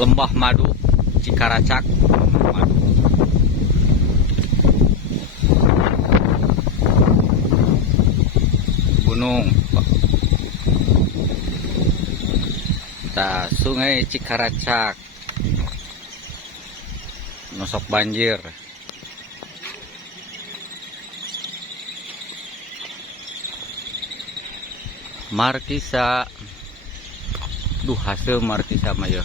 Lembah Madu Cikaracak. Madu. Gunung. Nah, Sungai Cikaracak. Nosok banjir. Markisa. Duh, hasil markisa mah ya.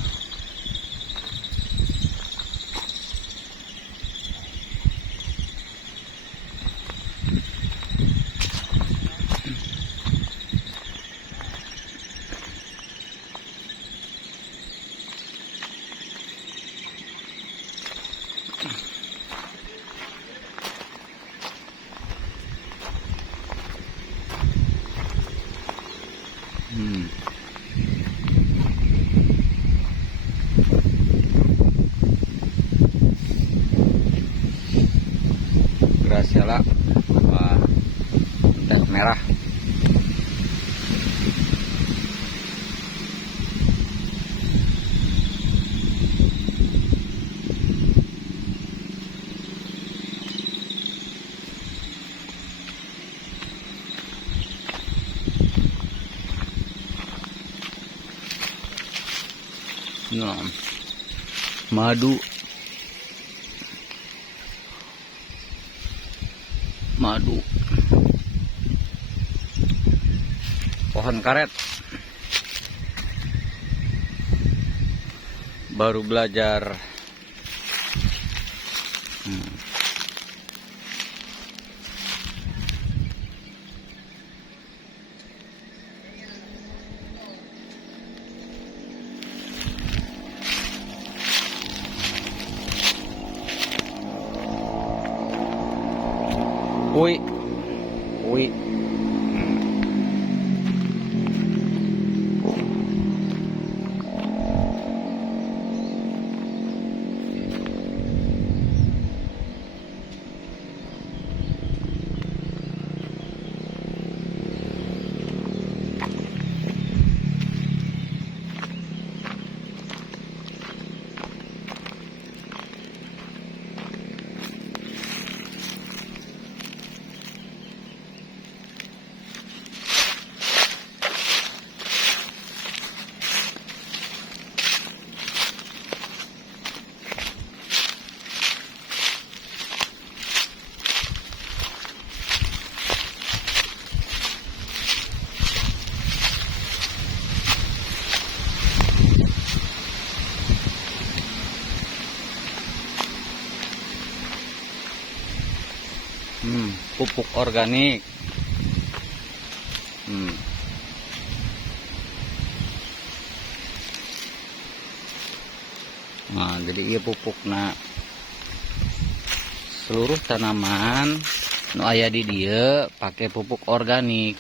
Graciela, teh merah. Nah, madu. Pohon karet. Baru belajar. Ui. Pupuk organik. Nah, jadi iya pupuk na seluruh tanaman nu aya di dia pakai pupuk organik.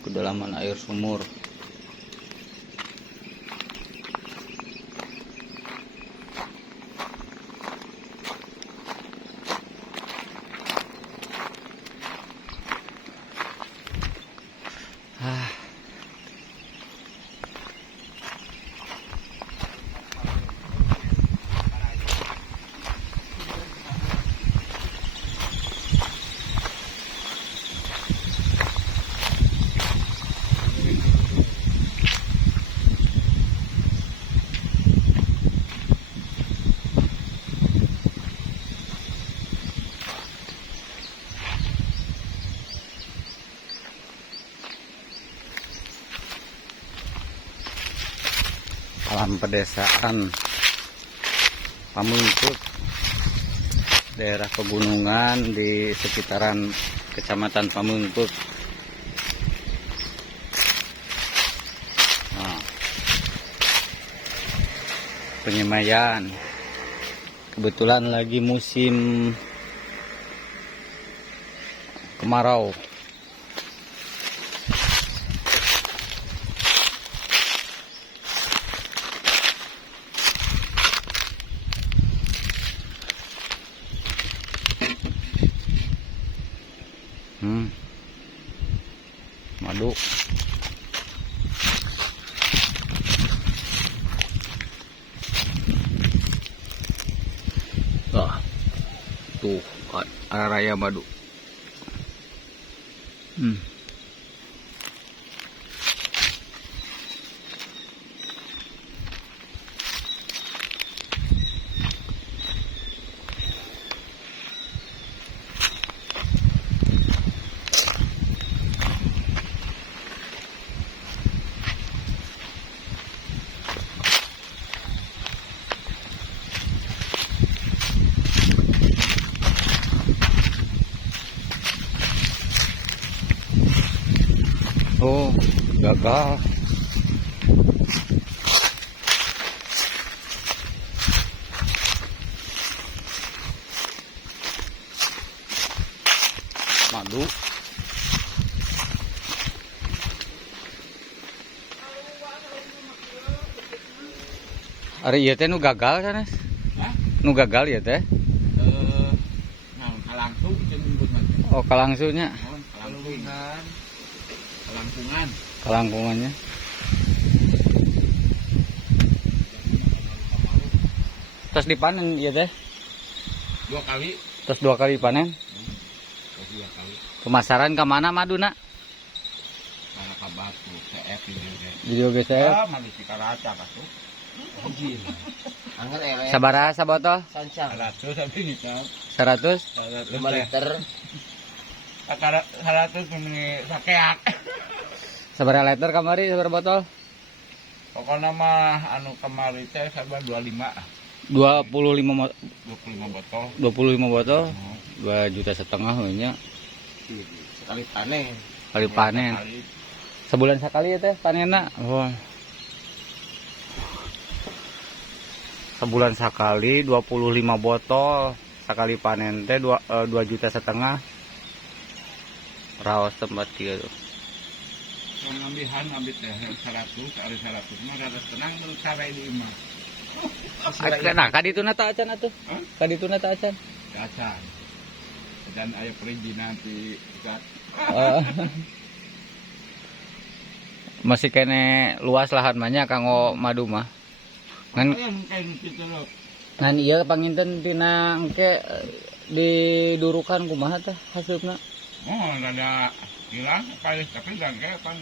Kedalaman air sumur. alam pedesaan Pamengpeuk, daerah pegunungan di sekitaran Kecamatan Pamengpeuk. Nah, penyemaian kebetulan lagi musim kemarau. Madu. Tuh ada raya madu. Oh, gagal. Madu. Ari ieu teh nu gagal kan? Nu gagal ya teh? Kalangsu disebut mah. Oh, kalangsunya. Kalangkungannya. Terus dipanen ieu teh? 2 kali. Terus 2 kali panen. 2 kali. Pemasaran ke mana maduna? Kana ka Batu, CF Di GSF. Ah, mah di Cikaraca atuh. Anjir. Angger ele. Sabaraha sabotol? Sancang. 100 tapi nih, 100? 5 liter. Akara 100 meni sakeak. Sabaraha liter kamari, sabaraha botol? Pokoknya mah anu kemari teh sabar 25. 25 botol. 25 botol. 2,5 juta we nya. Sekali panen. Kali panen. Sebulan sekali ya teh panenna. Oh. Sebulan sekali 25 botol. Sekali panen teh 2,5 juta. Raos tempat kieu tuh. Ngambihan ambil teh 100, ari 100 mah rada tenang nu sare di imah. Nah, kadituna teh acan atuh. Kadituna teh acan. Acan. Dan aya perizinan ti ikat. Masih kene luas lahan banyak kanggo madu mah. Ngan ieu panginten tina engke didurukan kumaha teh hasilna? Oh, rada hilang paling tapi gangge pan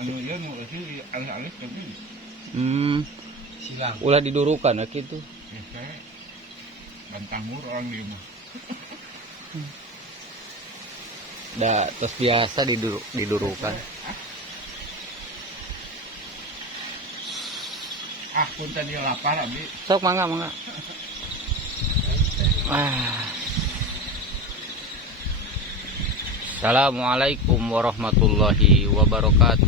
anu ieu nu eusi alih-alih tapi. Silang. Ulah didurukan kitu. Biasa bantamur orang di rumah. Da terus biasa didurukan. Pun tadi lapar abdi. Sok mangga. Assalamualaikum warahmatullahi wabarakatuh.